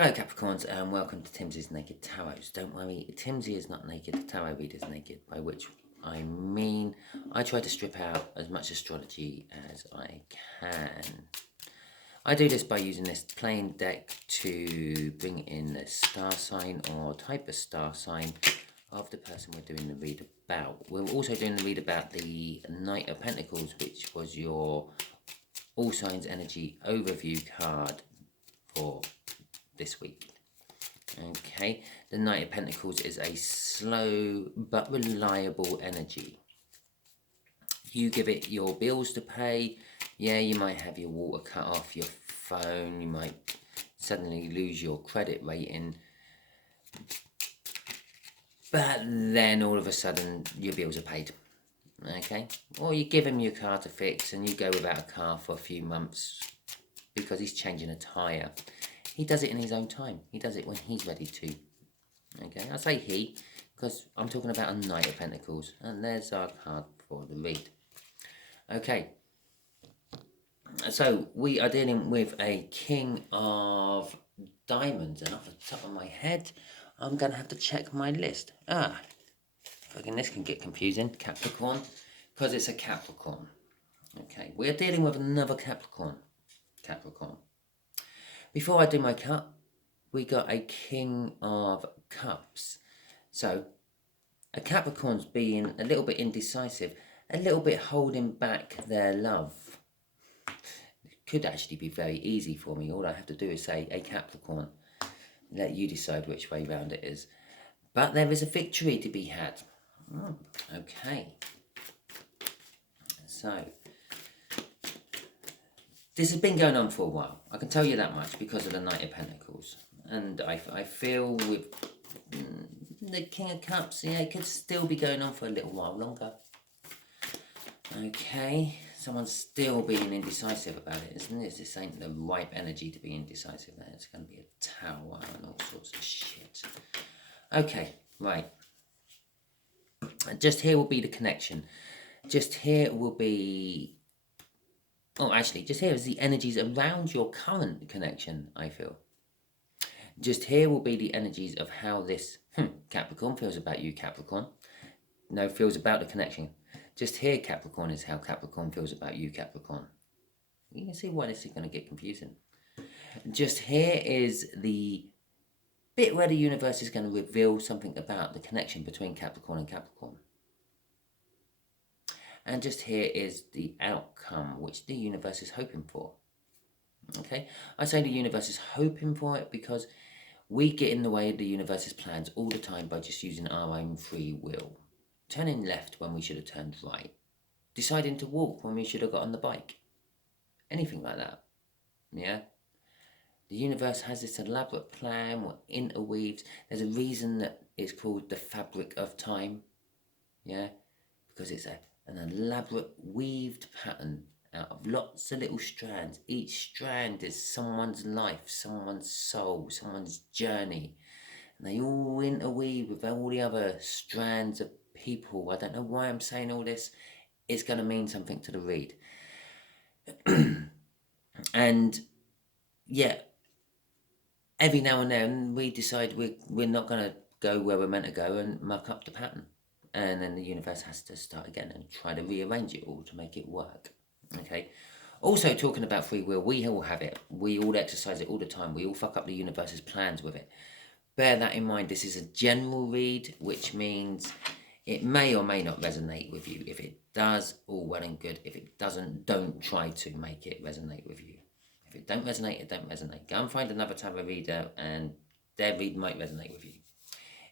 Hello Capricorns and welcome to Timsy's Naked Tarot. Don't worry, Timsy is not naked, the tarot reader is naked, by which I mean I try to strip out as much astrology as I can. I do this by using this plain deck to bring in the star sign or type of star sign of the person we're doing the read about. We're also doing the read about the Knight of Pentacles, which was your All Signs Energy overview card for this week. Okay, the Knight of Pentacles is a slow but reliable energy. You give it your bills to pay. Yeah, you might have your water cut off, your phone, you might suddenly lose your credit rating, but then all of a sudden your bills are paid. Okay, or you give him your car to fix and you go without a car for a few months because he's changing a tyre. He does it in his own time. He does it when he's ready to. Okay, I say he because I'm talking about a Knight of Pentacles. And there's our card for the read. Okay, so we are dealing with a King of Diamonds. And off the top of my head, I'm going to have to check my list. Fucking this can get confusing. Capricorn, because it's a Capricorn. Okay, we're dealing with another Capricorn. Before I do my cut, we got a King of Cups. So, a Capricorn's being a little bit indecisive, a little bit holding back their love. It could actually be very easy for me. All I have to do is say, a Capricorn. Let you decide which way round it is. But there is a victory to be had. Okay. So, this has been going on for a while. I can tell you that much because of the Knight of Pentacles. And I feel with the King of Cups, yeah, it could still be going on for a little while longer. Okay, someone's still being indecisive about it, isn't it? This ain't the ripe energy to be indecisive there. It's going to be a tower and all sorts of shit. Okay, right. Just here will be the connection. Just here will be... Oh, actually, just here is the energies around your current connection, I feel. Just here will be the energies of how this Capricorn feels about you, Capricorn. No, feels about the connection. Just here, Capricorn, is how Capricorn feels about you, Capricorn. You can see why this is going to get confusing. Just here is the bit where the universe is going to reveal something about the connection between Capricorn and Capricorn. And just here is the outcome which the universe is hoping for. Okay, I say the universe is hoping for it because we get in the way of the universe's plans all the time by just using our own free will. Turning left when we should have turned right. Deciding to walk when we should have got on the bike. Anything like that. Yeah? The universe has this elaborate plan what interweaves. There's a reason that it's called the fabric of time. Yeah? Because it's an elaborate weaved pattern out of lots of little strands. Each strand is someone's life, someone's soul, someone's journey. And they all interweave with all the other strands of people. I don't know why I'm saying all this. It's going to mean something to the read. And yeah, every now and then we decide we're not going to go where we're meant to go and muck up the pattern. And then the universe has to start again and try to rearrange it all to make it work. Okay. Also, talking about free will, we all have it. We all exercise it all the time. We all fuck up the universe's plans with it. Bear that in mind. This is a general read, which means it may or may not resonate with you. If it does, all well and good. If it doesn't, don't try to make it resonate with you. If it don't resonate, it don't resonate. Go and find another tarot reader and their read might resonate with you.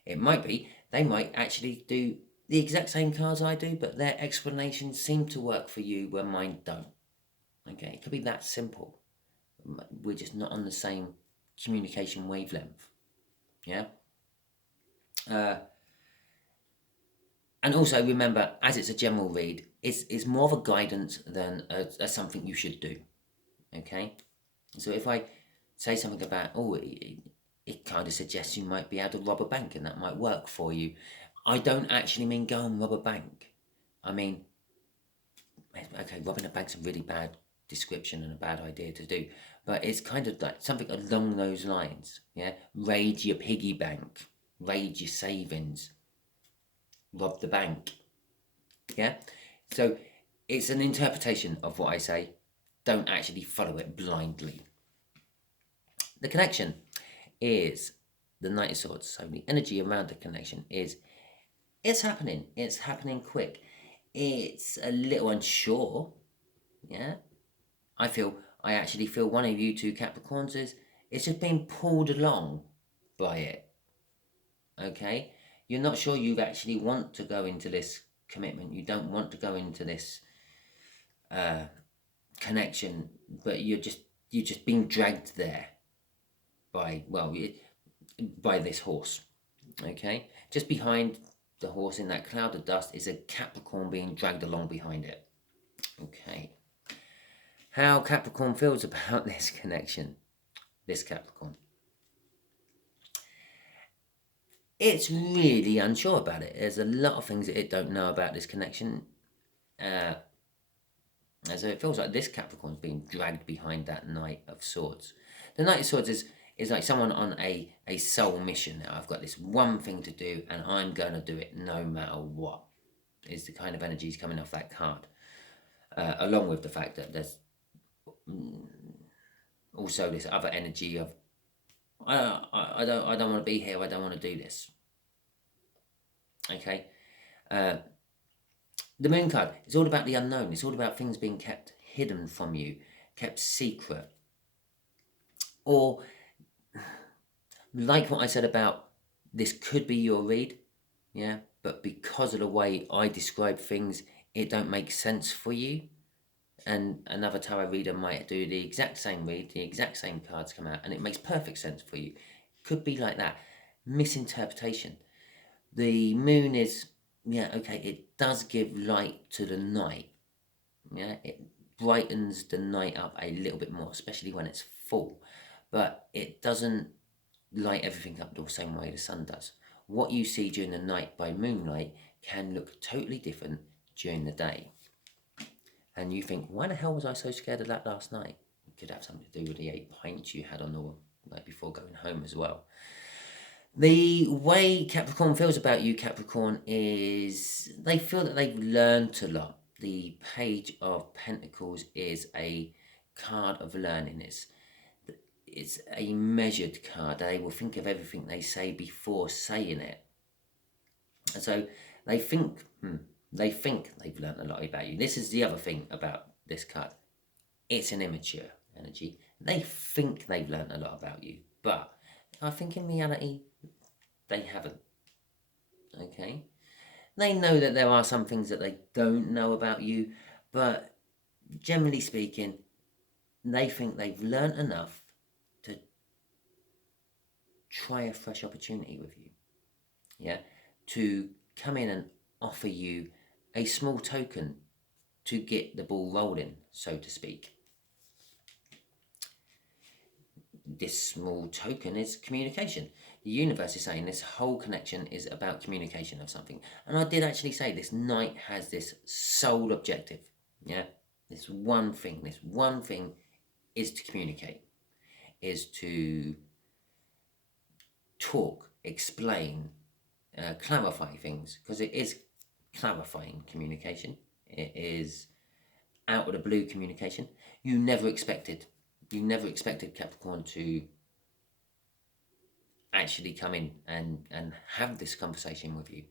It might be, they might actually do the exact same cards I do, but their explanations seem to work for you where mine don't. Okay, it could be that simple. We're just not on the same communication wavelength. Yeah? And also remember, as it's a general read, it's more of a guidance than a something you should do. Okay? So if I say something about, it kind of suggests you might be able to rob a bank and that might work for you. I don't actually mean go and rob a bank. I mean, okay, robbing a bank's a really bad description and a bad idea to do, but it's kind of like something along those lines. Yeah, raid your piggy bank, raid your savings, rob the bank. Yeah, so it's an interpretation of what I say. Don't actually follow it blindly. The connection is the Knight of Swords. So the energy around the connection is it's happening quick. It's a little unsure. Yeah, I actually feel one of you two Capricorns is it's just being pulled along by it. Okay, you're not sure you actually want to go into this commitment. You don't want to go into this connection, but you're just being dragged there by by this horse. Okay, just behind the horse in that cloud of dust is a Capricorn being dragged along behind it. Okay, how Capricorn feels about this connection, this Capricorn. It's really unsure about it. There's a lot of things that it don't know about this connection. And so it feels like this Capricorn's being dragged behind that Knight of Swords. The Knight of Swords is like someone on a soul mission. I've got this one thing to do and I'm going to do it no matter what, is the kind of energies coming off that card. Along with the fact that there's also this other energy of I don't want to be here, I don't want to do this. Okay. The Moon card is all about the unknown. It's all about things being kept hidden from you, kept secret. Or, like what I said about this could be your read, yeah, but because of the way I describe things, it don't make sense for you. And another tarot reader might do the exact same read, the exact same cards come out, and it makes perfect sense for you. Could be like that. Misinterpretation. The moon is, yeah, okay, it does give light to the night. Yeah, it brightens the night up a little bit more, especially when it's full. But it doesn't light everything up the same way the sun does. What you see during the night by moonlight can look totally different during the day. And you think, why the hell was I so scared of that last night? It could have something to do with the 8 pints you had on the night before going home as well. The way Capricorn feels about you, Capricorn, is they feel that they've learned a lot. The Page of Pentacles is a card of learning. It's a measured card. They will think of everything they say before saying it. And so they think they've learned a lot about you. This is the other thing about this card. It's an immature energy. They think they've learned a lot about you, but I think in reality, they haven't. Okay? They know that there are some things that they don't know about you, but generally speaking, they think they've learnt enough to try a fresh opportunity with you. Yeah? To come in and offer you a small token to get the ball rolling, so to speak. This small token is communication. The universe is saying this whole connection is about communication of something. And I did actually say this Knight has this sole objective. Yeah? This one thing is to communicate, is to talk, explain, clarify things, because it is clarifying communication. It is out of the blue communication. You never expected Capricorn to actually come in and have this conversation with you.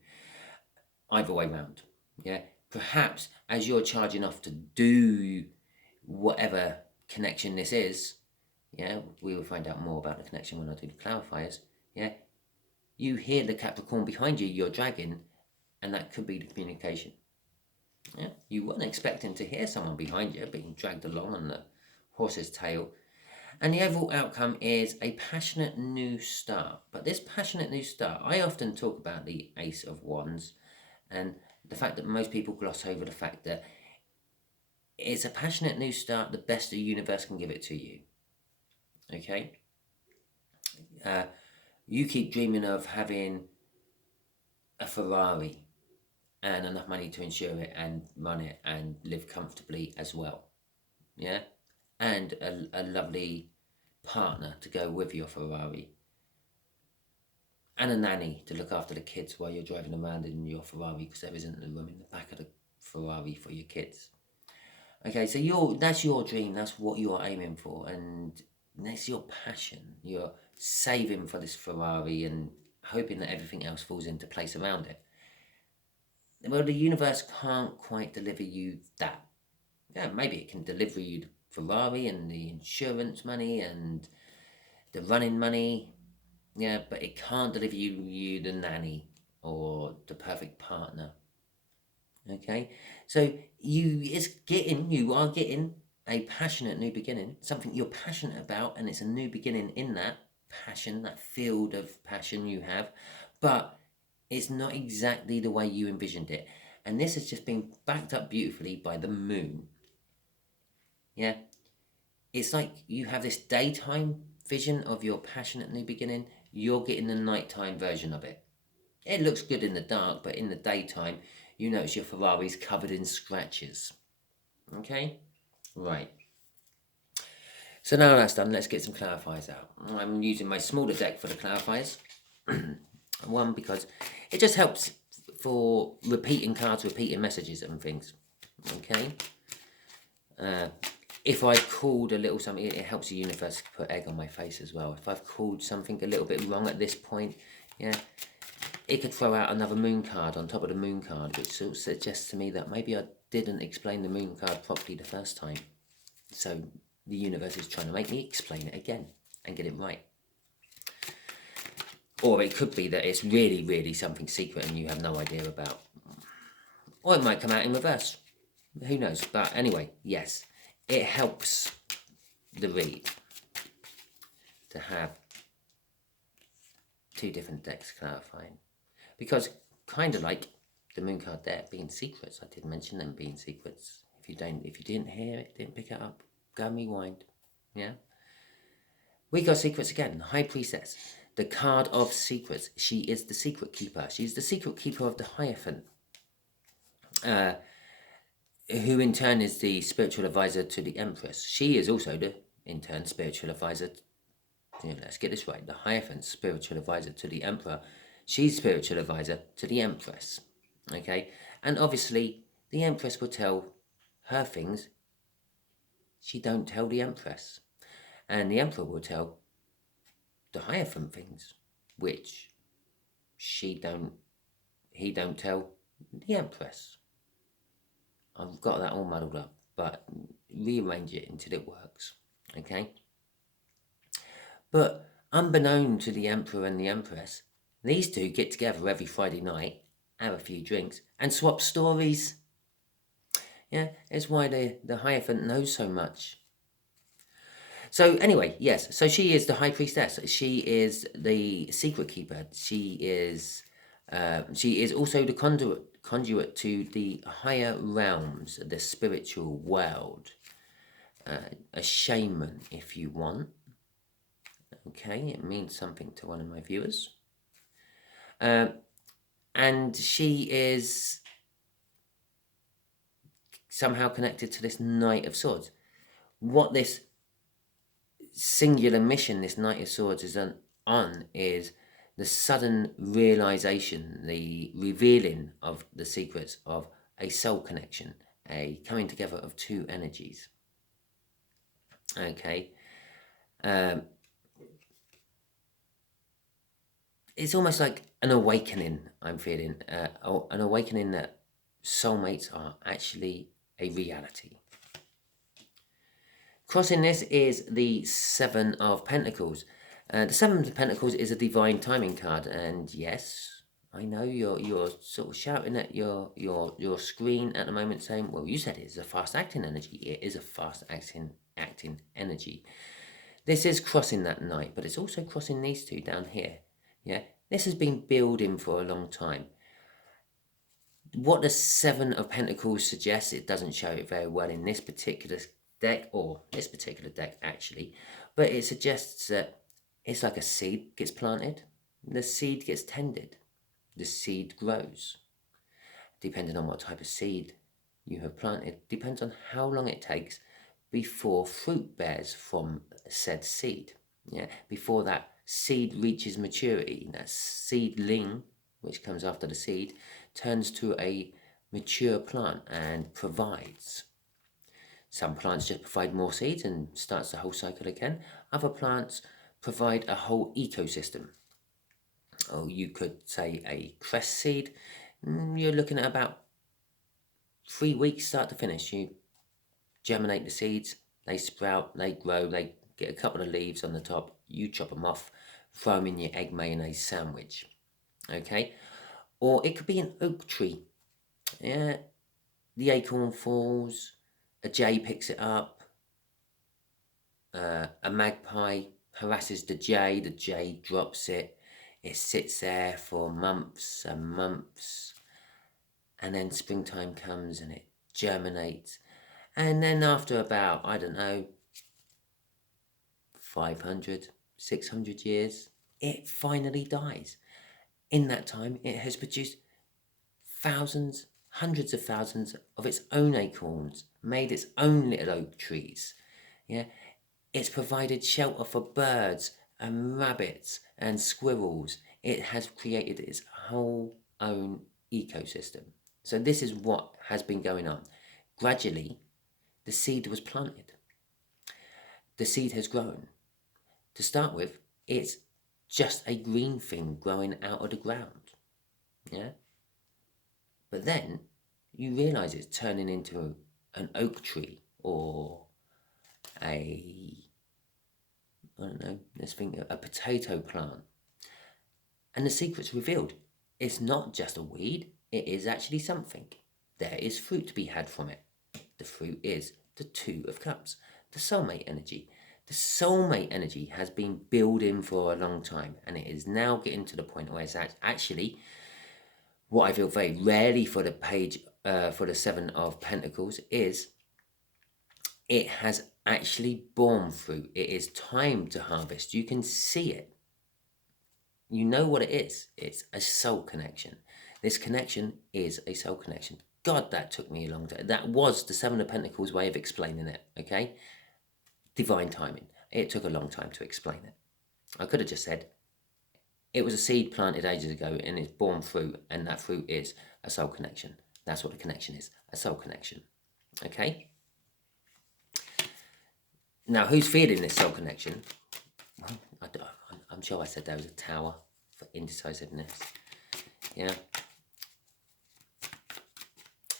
Either way round. Yeah. Perhaps as you're charging off to do whatever connection this is, yeah, we will find out more about the connection when I do the clarifiers. Yeah. You hear the Capricorn behind you, you're dragging, and that could be the communication. Yeah. You weren't expecting to hear someone behind you being dragged along on the horse's tail. And the overall outcome is a passionate new start. But this passionate new start, I often talk about the Ace of Wands and the fact that most people gloss over the fact that it's a passionate new start, the best the universe can give it to you. Okay? You keep dreaming of having a Ferrari and enough money to insure it and run it and live comfortably as well. yeah, and a lovely partner to go with your Ferrari, and a nanny to look after the kids while you're driving around in your Ferrari, because there isn't a room in the back of the Ferrari for your kids. Okay, so that's your dream, that's what you're aiming for, and that's your passion. You're saving for this Ferrari and hoping that everything else falls into place around it. Well, the universe can't quite deliver you that. Yeah, maybe it can deliver you the Ferrari and the insurance money and the running money, yeah, but it can't deliver you the nanny or the perfect partner. Okay, so you are getting a passionate new beginning, something you're passionate about, and it's a new beginning in that passion, that field of passion you have, but it's not exactly the way you envisioned it. And this has just been backed up beautifully by the moon. Yeah, it's like you have this daytime vision of your passionate new beginning, you're getting the nighttime version of it. It looks good in the dark, but in the daytime, you notice your Ferrari's covered in scratches. Okay? Right. So now that's done, let's get some clarifiers out. I'm using my smaller deck for the clarifiers. One, because it just helps for repeating cards, repeating messages and things. Okay? If I called a little something, it helps the universe put egg on my face as well. If I've called something a little bit wrong at this point, yeah, it could throw out another moon card on top of the moon card, which sort of suggests to me that maybe I didn't explain the moon card properly the first time. So the universe is trying to make me explain it again and get it right. Or it could be that it's really, really something secret and you have no idea about. Or it might come out in reverse. Who knows? But anyway, yes, it helps the read to have two different decks clarifying. Because kind of like the moon card there being secrets, I did mention them being secrets. If you didn't hear it, didn't pick it up, go and rewind. Yeah. We got secrets again. High Priestess, the card of secrets. She is the secret keeper. She's the secret keeper of the Hierophant, who in turn is the spiritual advisor to the Empress. She is also the, in turn, spiritual advisor. Let's get this right. The Hierophant, spiritual advisor to the Emperor. She's spiritual advisor to the Empress. Okay? And obviously, the Empress will tell her things she don't tell the Empress. And the Emperor will tell the Hierophant things, which he don't tell the Empress. I've got that all muddled up, but rearrange it until it works. Okay? But unbeknown to the Emperor and the Empress, these two get together every Friday night, have a few drinks, and swap stories. Yeah, it's why the Hierophant knows so much. So anyway, yes, so she is the High Priestess. She is the secret keeper. She is also the conduit to the higher realms, the spiritual world. A shaman, if you want. Okay, it means something to one of my viewers. And she is somehow connected to this Knight of Swords. What this singular mission this Knight of Swords is on is the sudden realization, the revealing of the secrets of a soul connection, a coming together of two energies. Okay. It's almost like an awakening I'm feeling, an awakening that soulmates are actually a reality. Crossing this is the Seven of Pentacles. The Seven of Pentacles is a divine timing card, and yes, I know you're sort of shouting at your screen at the moment, saying, "Well, you said it's a fast acting energy." It is a fast acting energy. This is crossing that night, but it's also crossing these two down here. Yeah, this has been building for a long time. What the Seven of Pentacles suggests, it doesn't show it very well in this particular deck, or this particular deck actually, but it suggests that it's like a seed gets planted, the seed gets tended, the seed grows. Depending on what type of seed you have planted, depends on how long it takes before fruit bears from said seed. Yeah, before that seed reaches maturity, that seedling, which comes after the seed, turns to a mature plant and provides. Some plants just provide more seeds and starts the whole cycle again. Other plants provide a whole ecosystem. Or you could say a cress seed. You're looking at about 3 weeks start to finish. You germinate the seeds, they sprout, they grow, they get a couple of leaves on the top, you chop them off, throw them in your egg mayonnaise sandwich. Okay? Or it could be an oak tree. Yeah, the acorn falls, a jay picks it up, a magpie harasses the jay drops it, it sits there for months and months, and then springtime comes and it germinates. And then after about, I don't know, 500, 600 years, it finally dies. In that time, it has produced thousands, hundreds of thousands of its own acorns, made its own little oak trees. Yeah, it's provided shelter for birds and rabbits and squirrels. It has created its whole own ecosystem. So this is what has been going on. Gradually, the seed was planted. The seed has grown. To start with, it's just a green thing growing out of the ground. Yeah? But then you realize it's turning into an oak tree or I don't know, let's think a potato plant. And the secret's revealed. It's not just a weed, it is actually something. There is fruit to be had from it. The fruit is the Two of Cups, the soulmate energy. The soulmate energy has been building for a long time, and it is now getting to the point where it's actually what I feel very rarely for the page, for the Seven of Pentacles, is it has actually borne fruit. It is time to harvest. You can see it. You know what it is. It's a soul connection. This connection is a soul connection. God, that took me a long time. That was the Seven of Pentacles way of explaining it, okay? Divine timing. It took a long time to explain it. I could have just said, it was a seed planted ages ago and it's born fruit, and that fruit is a soul connection. That's what the connection is, a soul connection, okay? Now, who's feeling this soul connection? Well, I'm sure I said there was a tower for indecisiveness. Yeah.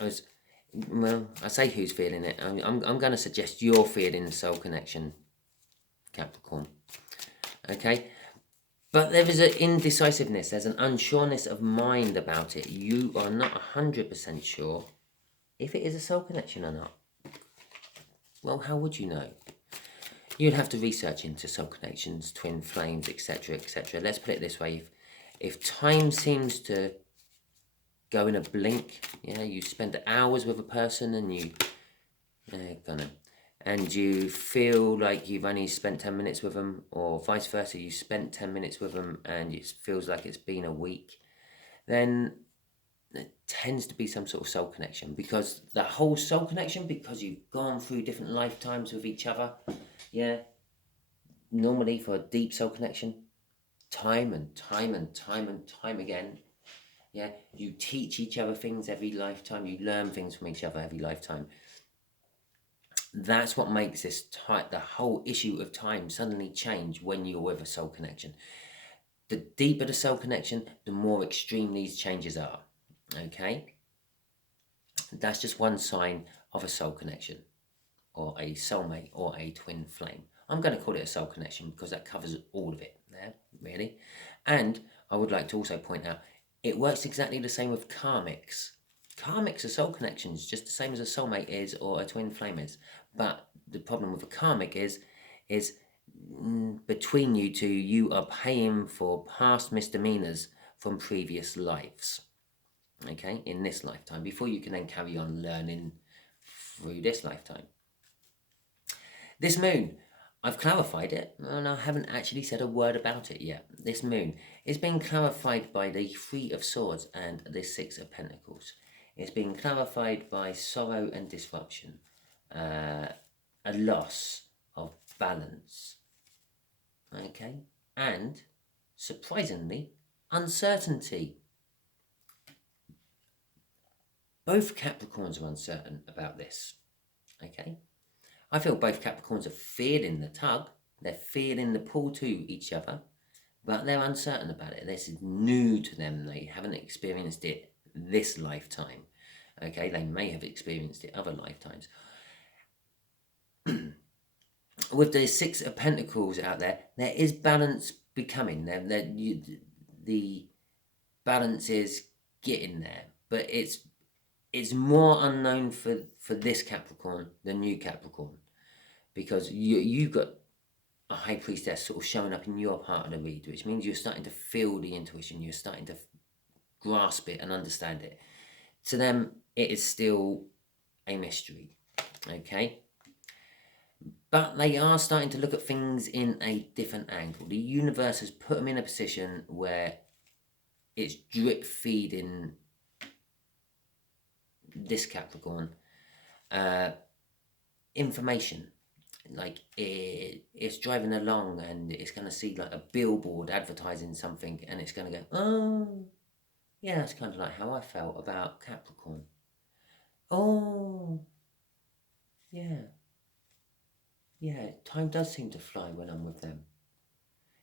I say who's feeling it. I'm going to suggest you're feeling the soul connection, Capricorn. Okay? But there is an indecisiveness. There's an unsureness of mind about it. You are not 100% sure if it is a soul connection or not. Well, how would you know? You'd have to research into soul connections, twin flames, etc., etc. Let's put it this way. If time seems to go in a blink, yeah, you spend hours with a person and you feel like you've only spent 10 minutes with them, or vice versa, you spent 10 minutes with them and it feels like it's been a week, then there tends to be some sort of soul connection, because the whole soul connection, because you've gone through different lifetimes with each other. Yeah, normally for a deep soul connection, time and time and time and time again. Yeah, you teach each other things every lifetime. You learn things from each other every lifetime. That's what makes this the whole issue of time suddenly change when you're with a soul connection. The deeper the soul connection, the more extreme these changes are. Okay? That's just one sign of a soul connection, or a soulmate, or a twin flame. I'm going to call it a soul connection because that covers all of it there, really. And I would like to also point out, it works exactly the same with karmics. Karmics are soul connections, just the same as a soulmate is or a twin flame is. But the problem with a karmic is between you two, you are paying for past misdemeanors from previous lives. Okay, in this lifetime, before you can then carry on learning through this lifetime. This moon, I've clarified it, and I haven't actually said a word about it yet. This moon is being clarified by the Three of Swords and the Six of Pentacles. It's being clarified by sorrow and disruption. a loss of balance, okay, and surprisingly, uncertainty. Both Capricorns are uncertain about this, okay? I feel both Capricorns are feeling the tug, they're feeling the pull to each other, but they're uncertain about it. This is new to them. They haven't experienced it this lifetime. Okay, they may have experienced it other lifetimes. With the Six of Pentacles out there, there is balance becoming there. The balance is getting there, but it's more unknown for this Capricorn than you Capricorn, because you've got a High Priestess sort of showing up in your part of the read, which means you're starting to feel the intuition, you're starting to grasp it and understand it. To them, it is still a mystery, okay? But they are starting to look at things in a different angle. The universe has put them in a position where it's drip feeding this Capricorn information. Like it's driving along and it's going to see like a billboard advertising something, and it's going to go, oh yeah, that's kind of like how I felt about Capricorn. Oh yeah, time does seem to fly when I'm with them.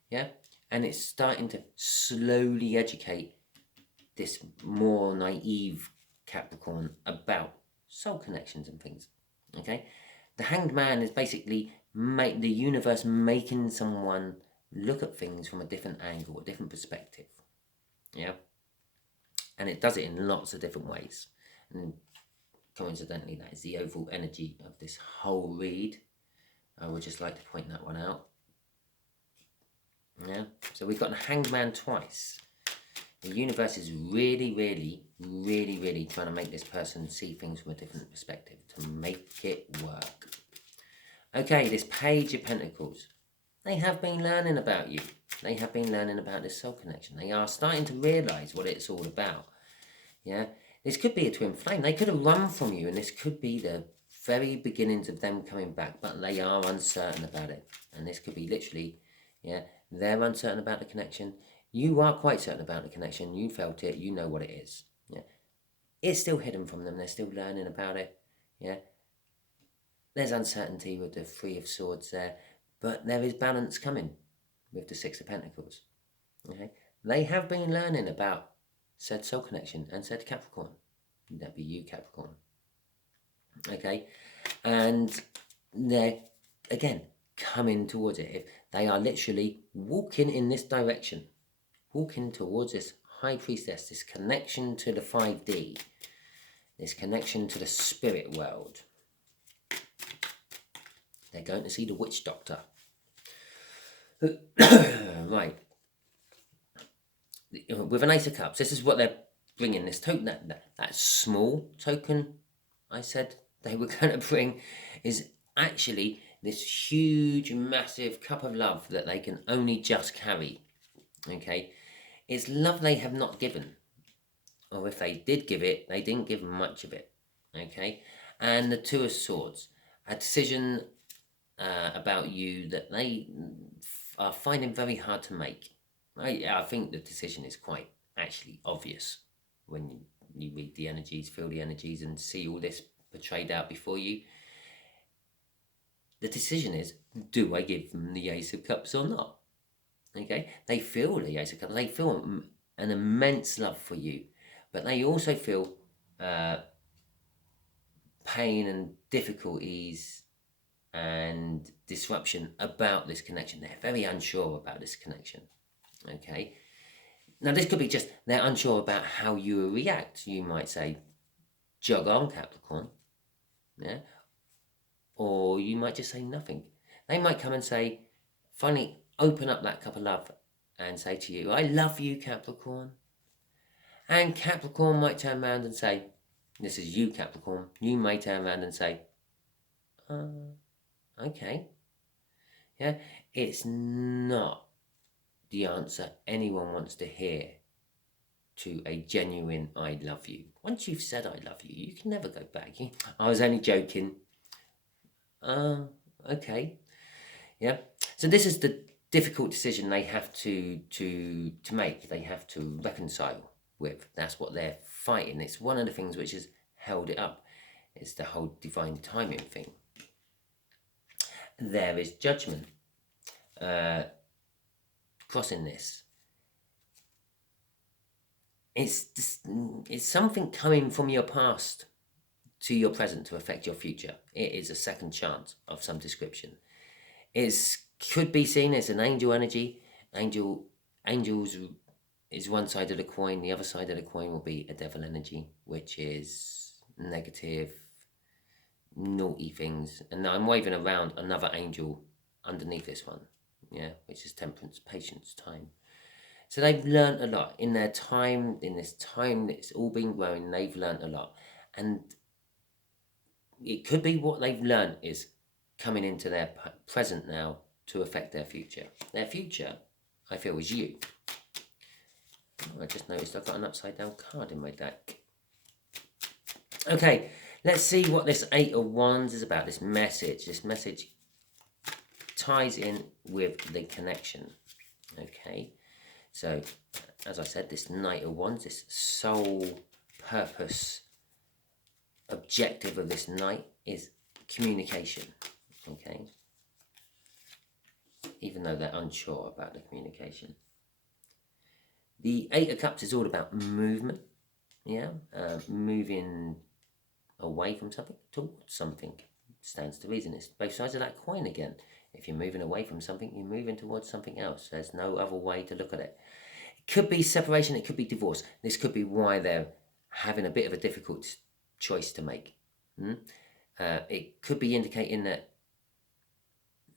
Yeah, and it's starting to slowly educate this more naive Capricorn about soul connections and things. Okay, the Hanged Man is basically the universe making someone look at things from a different angle, a different perspective. Yeah, and it does it in lots of different ways. And coincidentally, that is the overall energy of this whole read. I would just like to point that one out. Yeah, so we've got the Hanged Man twice. The universe is really, really, really, really trying to make this person see things from a different perspective to make it work. Okay, this Page of Pentacles. They have been learning about you. They have been learning about this soul connection. They are starting to realise what it's all about. Yeah, this could be a twin flame. They could have run from you, and this could be the very beginnings of them coming back, but they are uncertain about it. And this could be literally, yeah, they're uncertain about the connection. You are quite certain about the connection. You felt it. You know what it is. Yeah, it's still hidden from them. They're still learning about it. Yeah, there's uncertainty with the Three of Swords there, but there is balance coming with the Six of Pentacles. Okay, they have been learning about said soul connection and said Capricorn. That'd be you, Capricorn. Okay, and they're again coming towards it. If they are literally walking in this direction, walking towards this High Priestess, this connection to the 5D, this connection to the spirit world. They're going to see the witch doctor. Right. With an Ace of Cups, this is what they're bringing. This token, that small token I said they were going to bring, is actually this huge, massive cup of love that they can only just carry. Okay? It's love they have not given. Or if they did give it, they didn't give much of it. Okay? And the Two of Swords, a decision about you that they are finding very hard to make. I think the decision is quite actually obvious when you read the energies, feel the energies, and see all this portrayed out before you. The decision is, do I give them the Ace of Cups or not? Okay, they feel the Ace of Cups. They feel an immense love for you, but they also feel pain and difficulties and disruption about this connection. They're very unsure about this connection. Okay, now this could be just they're unsure about how you will react. You might say, jog on, Capricorn. Yeah, or you might just say nothing. They might come and say, finally open up that cup of love and say to you, I love you, Capricorn. And Capricorn might turn around and say, this is you, Capricorn. You may turn around and say, okay. Yeah, it's not the answer anyone wants to hear to a genuine I love you. Once you've said I love you, you can never go back. I was only joking. Okay. Yeah. So this is the difficult decision they have to make. They have to reconcile with. That's what they're fighting. It's one of the things which has held it up. It's the whole divine timing thing. There is judgment crossing this. It's something coming from your past to your present to affect your future. It is a second chance of some description. It could be seen as an angel energy. Angels is one side of the coin. The other side of the coin will be a devil energy, which is negative, naughty things. And I'm waving around another angel underneath this one, yeah, which is temperance, patience, time. So they've learned a lot in their time, in this time that's all been growing. They've learned a lot, and it could be what they've learned is coming into their present now to affect their future. Their future, I feel, is you. I just noticed I've got an upside down card in my deck. Okay, let's see what this Eight of Wands is about, this message. This message ties in with the connection. Okay, so as I said, this Knight of Wands, this sole purpose, objective of this Knight is communication. Okay, even though they're unsure about the communication. The Eight of Cups is all about movement, yeah, moving away from something towards something. Stands to reason. It's both sides of that coin again. If you're moving away from something, you're moving towards something else. There's no other way to look at it. It could be separation, it could be divorce. This could be why they're having a bit of a difficult choice to make. It could be indicating that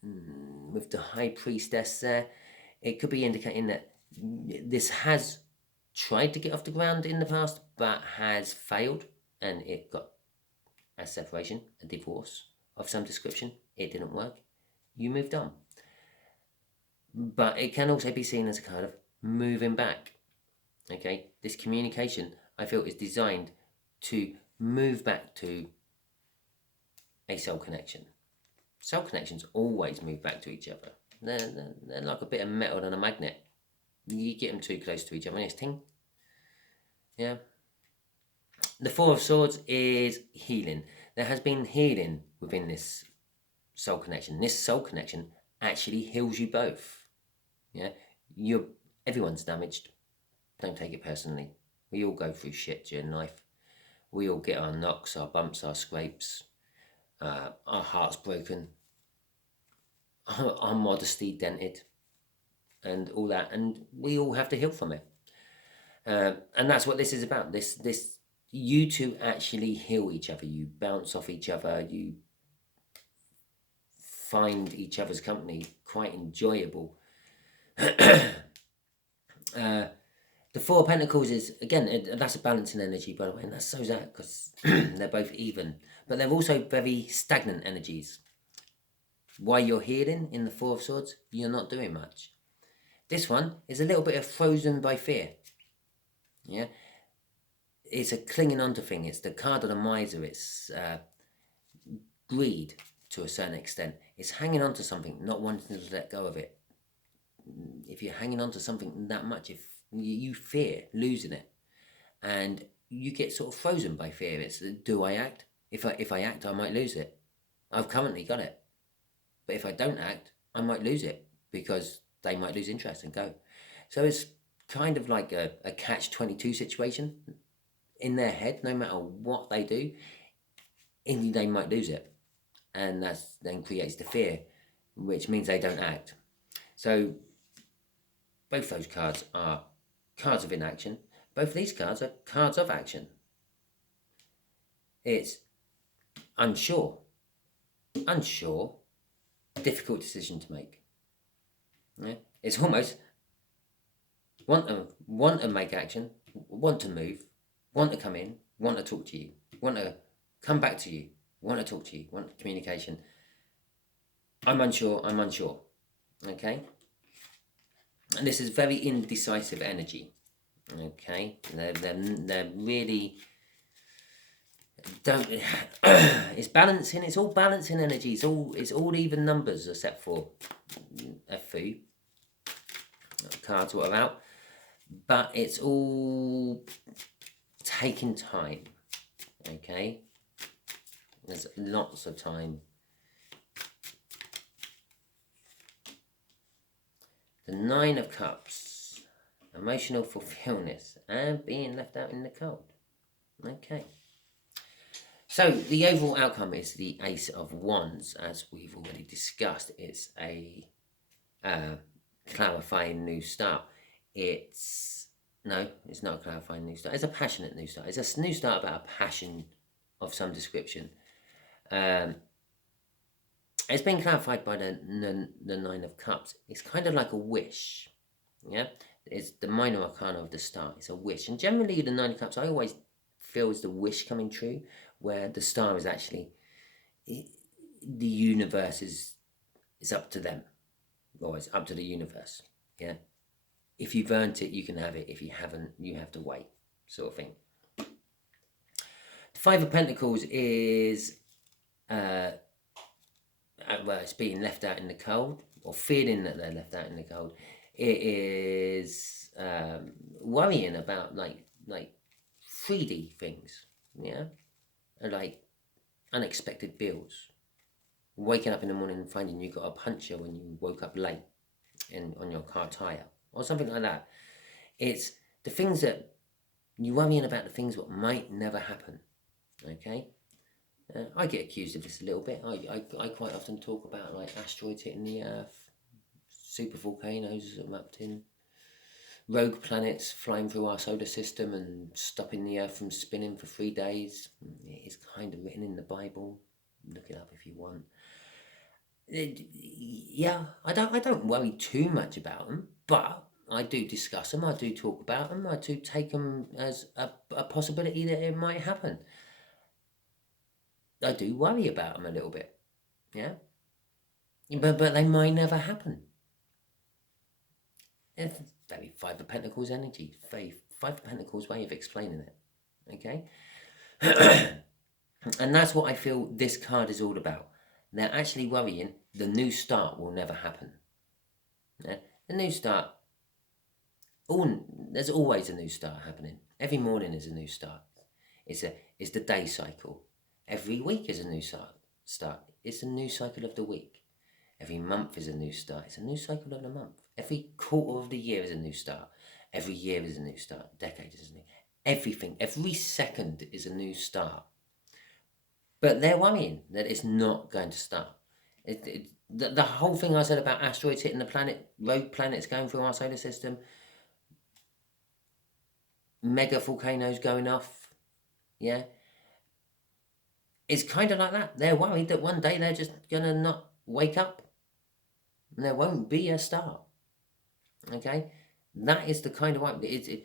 with the High Priestess there, it could be indicating that this has tried to get off the ground in the past, but has failed, and it got a separation, a divorce of some description. It didn't work. You moved on. But it can also be seen as a kind of moving back. Okay, this communication, I feel, is designed to move back to a soul connection. Soul connections always move back to each other. They're like a bit of metal and a magnet. You get them too close to each other and it's ting. Yeah. The Four of Swords is healing. There has been healing within this soul connection. This soul connection actually heals you both. Yeah. Everyone's damaged. Don't take it personally. We all go through shit during life. We all get our knocks, our bumps, our scrapes, our hearts broken, our modesty dented, and all that. And we all have to heal from it. And that's what this is about. This you two actually heal each other. You bounce off each other. You find each other's company quite enjoyable. The Four of Pentacles is, again, that's a balancing energy, by the way, and that's so's that, because they're both even. But they're also very stagnant energies. While you're healing in the Four of Swords, you're not doing much. This one is a little bit of frozen by fear. Yeah? It's a clinging onto thing. It's the card of the miser. It's greed to a certain extent. It's hanging on to something, not wanting to let go of it. If you're hanging on to something that much, if you fear losing it, and you get sort of frozen by fear. It's, do I act? If I act, I might lose it. I've currently got it, but if I don't act, I might lose it because they might lose interest and go. So it's kind of like a catch-22 situation in their head. No matter what they do, they might lose it, and that then creates the fear, which means they don't act. So both those cards are cards of inaction. Both these cards are cards of action. It's unsure, difficult decision to make. Yeah? It's almost want to make action, want to move, want to come in, want to talk to you, want to come back to you, want to talk to you, want communication. I'm unsure. Okay? And this is very indecisive energy. Okay? They're really don't. It's balancing. It's all balancing energy. It's all even numbers except for a few cards what about. But it's all taking time. Okay, there's lots of time. The Nine of Cups, emotional fulfillment, and being left out in the cold. Okay. So the overall outcome is the Ace of Wands, as we've already discussed. It's a clarifying new start. It's not a clarifying new start. It's a passionate new start. It's a new start about a passion of some description. It's been clarified by the Nine of Cups. It's kind of like a wish. Yeah, it's the minor arcana of the star. It's a wish, and generally the Nine of Cups I always feel is the wish coming true, where the star is actually the universe is up to them, or it's up to the universe. Yeah, if you've earned it, you can have it. If you haven't, you have to wait, sort of thing. The Five of Pentacles is well, it's being left out in the cold, or feeling that they're left out in the cold. It is worrying about like 3D things, yeah, like unexpected bills, waking up in the morning and finding you got a puncture when you woke up late on your car tire or something like that. It's the things that you're worrying about, the things that might never happen. Okay. I get accused of this a little bit. I quite often talk about like asteroids hitting the Earth, super volcanoes erupting, rogue planets flying through our solar system and stopping the Earth from spinning for 3 days. It is kind of written in the Bible. Look it up if you want. Yeah, I don't worry too much about them, but I do discuss them. I do talk about them. I do take them as a possibility that it might happen. I do worry about them a little bit, yeah, but they might never happen. It's very Five of Pentacles energy, very Five of Pentacles way of explaining it, okay? And that's what I feel this card is all about. They're actually worrying the new start will never happen. Yeah? The new start, there's always a new start happening. Every morning is a new start. It's the day cycle. Every week is a new start. It's a new cycle of the week. Every month is a new start. It's a new cycle of the month. Every quarter of the year is a new start. Every year is a new start. Decade is a new. Everything. Every second is a new start. But they're worrying that it's not going to start. The whole thing I said about asteroids hitting the planet, rogue planets going through our solar system, mega volcanoes going off, yeah, it's kind of like that. They're worried that one day they're just going to not wake up and there won't be a star. Okay? That is the kind of worry.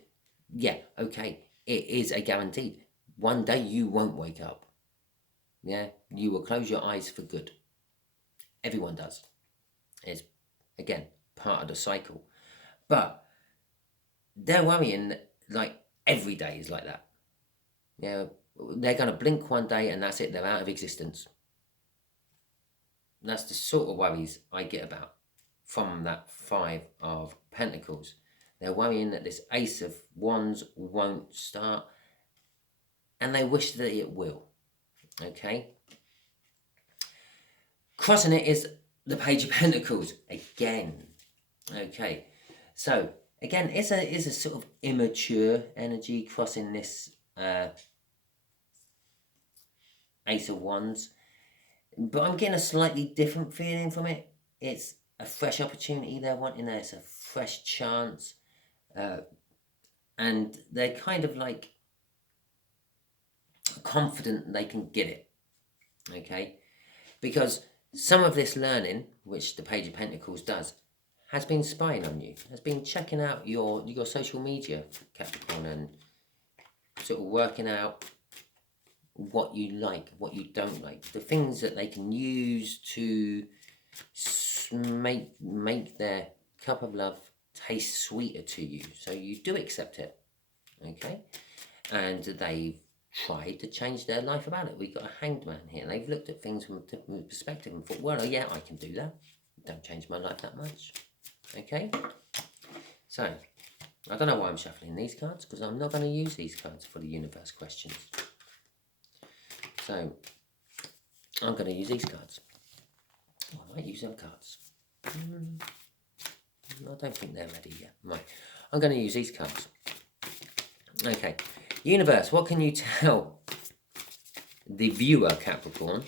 Yeah, okay, it is a guarantee. One day you won't wake up. Yeah, you will close your eyes for good. Everyone does. It's, again, part of the cycle. But they're worrying like every day is like that. Yeah, they're going to blink one day and that's it. They're out of existence. That's the sort of worries I get about from that Five of Pentacles. They're worrying that this Ace of Wands won't start, and they wish that it will. Okay? Crossing it is the Page of Pentacles again. Okay, so again, it's a sort of immature energy crossing this Ace of Wands, but I'm getting a slightly different feeling from it. It's a fresh opportunity they're wanting there. It's a fresh chance, and they're kind of like confident they can get it. Okay, because some of this learning, which the Page of Pentacles does, has been spying on you, has been checking out your social media, Capricorn, and sort of working out what you like, what you don't like, the things that they can use to make their cup of love taste sweeter to you, so you do accept it, okay? And they've tried to change their life about it. We've got a hanged man here. They've looked at things from a different perspective and thought, well, yeah, I can do that. Don't change my life that much. Okay? So, I don't know why I'm shuffling these cards, because I'm not going to use these cards for the universe questions. So, I'm going to use these cards. Oh, I might use them cards. I don't think they're ready yet. Right. I'm going to use these cards. Okay. Universe, what can you tell the viewer, Capricorn,